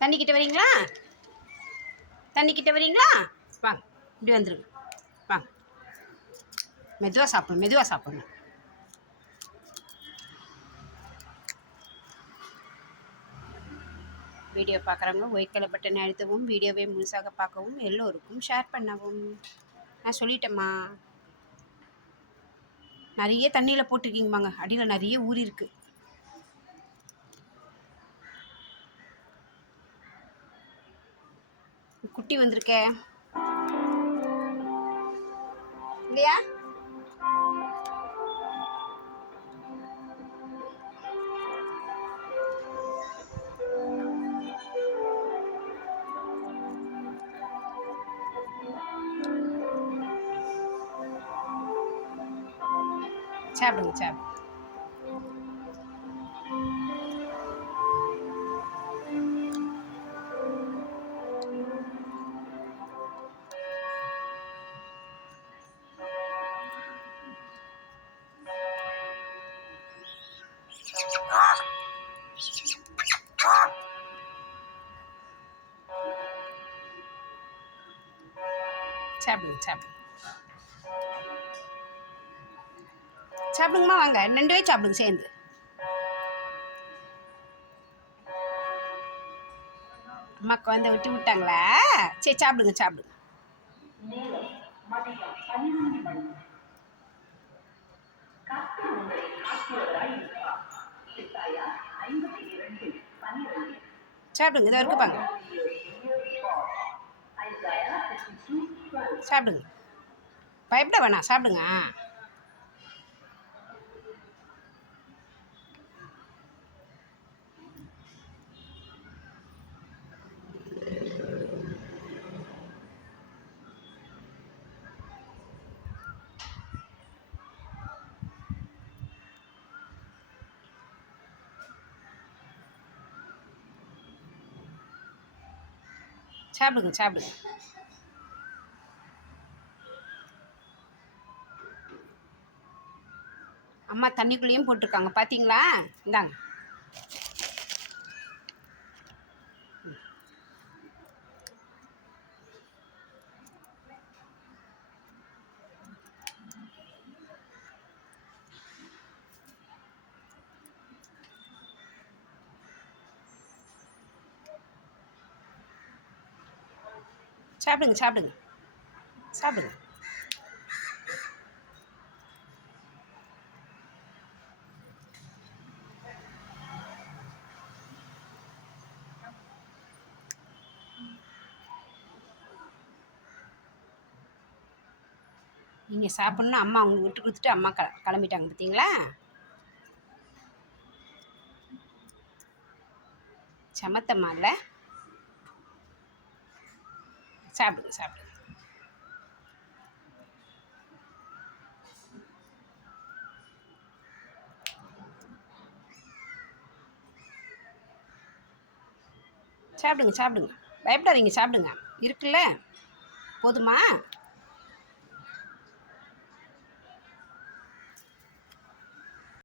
தண்ணி கிட்ட வரீங்களா? தண்ணி கிட்ட வரீங்களா? வாங்க இப்படி வந்துருங்க. வாங்க. மெதுவாக சாப்பிடணும் மெதுவாக சாப்பிடணும். வீடியோ பார்க்குறவங்க ஒய்க்கலை பட்டனை அழுத்தவும் வீடியோவை முழுசாக பார்க்கவும் எல்லோருக்கும் ஷேர் பண்ணவும். நான் சொல்லிட்டேம்மா. நிறைய தண்ணியில் போட்டிருக்கீங்கம்மாங்க அடியில் நிறைய ஊறி இருக்குது குட்டி வந்திருக்கே. இல்லையா சாப்பிடுங்க சாப்பிடுங்க. சாப்பிடுங்க சாப்பிடுங்க சாப்பிடுங்கம்மா வாங்க ரெண்டு பேரும் சாப்பிடுங்க சேர்ந்து. அம்மா குழந்தை விட்டு விட்டாங்களா? சரி சாப்பிடுங்க சாப்பிடுங்க. சாப்பிடுங்க இதை இருக்குப்பாங்க சாப்பிடுங்க. பயப்பட வேணாம் சாப்பிடுங்க. சாப்பிடுங்க சாப்பிடுங்க. அம்மா தண்ணிக்குள்ளேயும் போட்டிருக்காங்க. பார்த்தீங்களா இந்தாங்க. சாப்பிடுங்க சாப்பிடுங்க. சாப்பிடுங்க. நீங்கள் சாப்பிட்ணும் அம்மா அவங்களுக்கு விட்டு கொடுத்துட்டு அம்மா க கிளம்பிட்டாங்க பார்த்தீங்களா சமத்தம்மா இல்லை? சாப்பிடுங்க சாப்பிடுங்க. சாப்பிடுங்க சாப்பிடுங்க. பயப்படாதீங்க சாப்பிடுங்க. இருக்குல்ல? போதுமா?